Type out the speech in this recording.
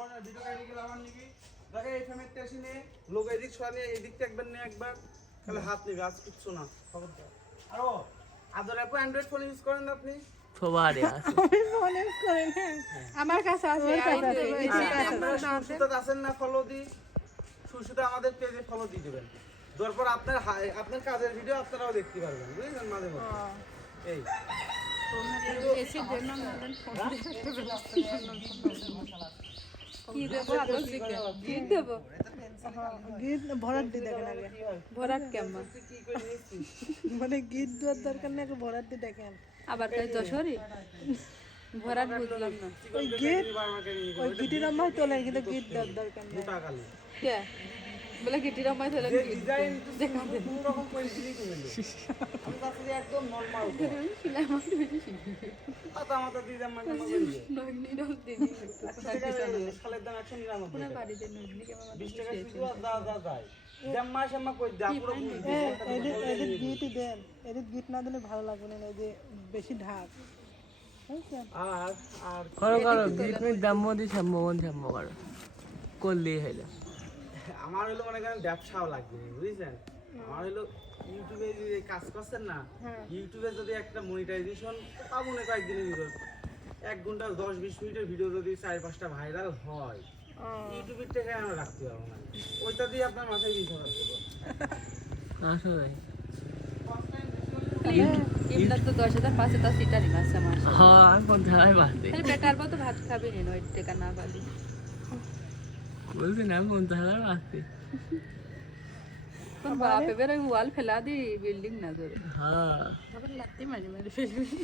ধরনের ভিডিও কাটি গেলে আমার নাকি দেখে এই ফ্যামের টেশিনে লোক এদিক সরানি এদিক দেখবেন না একবার তাহলে হাত নেবে আজ কিচ্ছু না খবরদার আরো আদর অ্যাপ অ্যান্ড্রয়েড ফোন ইউজ করেন না আপনি সবারই আছে আমি মনে করে না আমার কাছে আছে সুসুতা আছেন না ফলো দি সুসুতা আমাদের পেজে ফলো দিয়ে দেবেন তারপর আপনার আপনার কাজের ভিডিও আপনারাও দেখতে পারবেন বুঝলেন মাঝে মধ্যে এই এসে দেন না কি দেবো আদর কি দেবো গীত ভরাট দিয়ে দেখেন আগে ভরাট কেমন কি করে নিচ্ছিস মানে গীত দেওয়ার দরকার নেই আগে ভরাট দিয়ে দেখেন আবার কই যশোরই ভরাট বুঝলাম না ওই গীত ওই গীতের আমার তোলেন কিন্তু গীত দেওয়ার দরকার নেই মোটা কালি কে বলে গিটির আমায় ধরে যে ডিজাইন দেখা দেন কোন রকম করে দিলি তুমি আমি তাতে একদম নরমাল শিলাই মাটি বেশি আতা মাতা ডিজাইন মানে বলি নগনি রং দিদি সালের দাম 199 কোন বাড়িতে নগনি কেমন 20 টাকা শুধু যা যায় জাম্মা শাম্মা কই দা পুরো এদিক গীত দেন এদিক গীত না দিলে ভালো লাগবে না এই যে বেশি ঢাক বুঝছেন আর আর করো করো গীত নিয়ে দাম্য দি সম্ভবন সম্ভ করো করলেই হইলো আমার হলো মনে করেন ব্যবসাও লাগবে বুঝছেন আমার হলো ইউটিউবে যে কাজ করছেন না ইউটিউবে যদি একটা মনিটাইজেশন পাবো না কয়েকদিনের ভিতর 1 ঘন্টা 10-20 মিনিটের ভিডিও যদি 4-5টা ভাইরাল হয় ইউটিউবের থেকে আমরা রাখতে পারবো না ওইটা দিয়ে আপনার মাথায় দিতে হবে আসলে ইমলা তো 10,000 পাঁচে তা সিটারি মাছ আমার হ্যাঁ আর কোন ধারায় বাঁধে আরে বেটার তো ভাত খাবে নি ওই টাকা না পালি বলছি না কোন ধারায় বাঁধতে কোন বাপে বের ওই ওয়াল ফেলা দি বিল্ডিং না ধরে হ্যাঁ আবার লাত্তি মারি মারি ফেলবি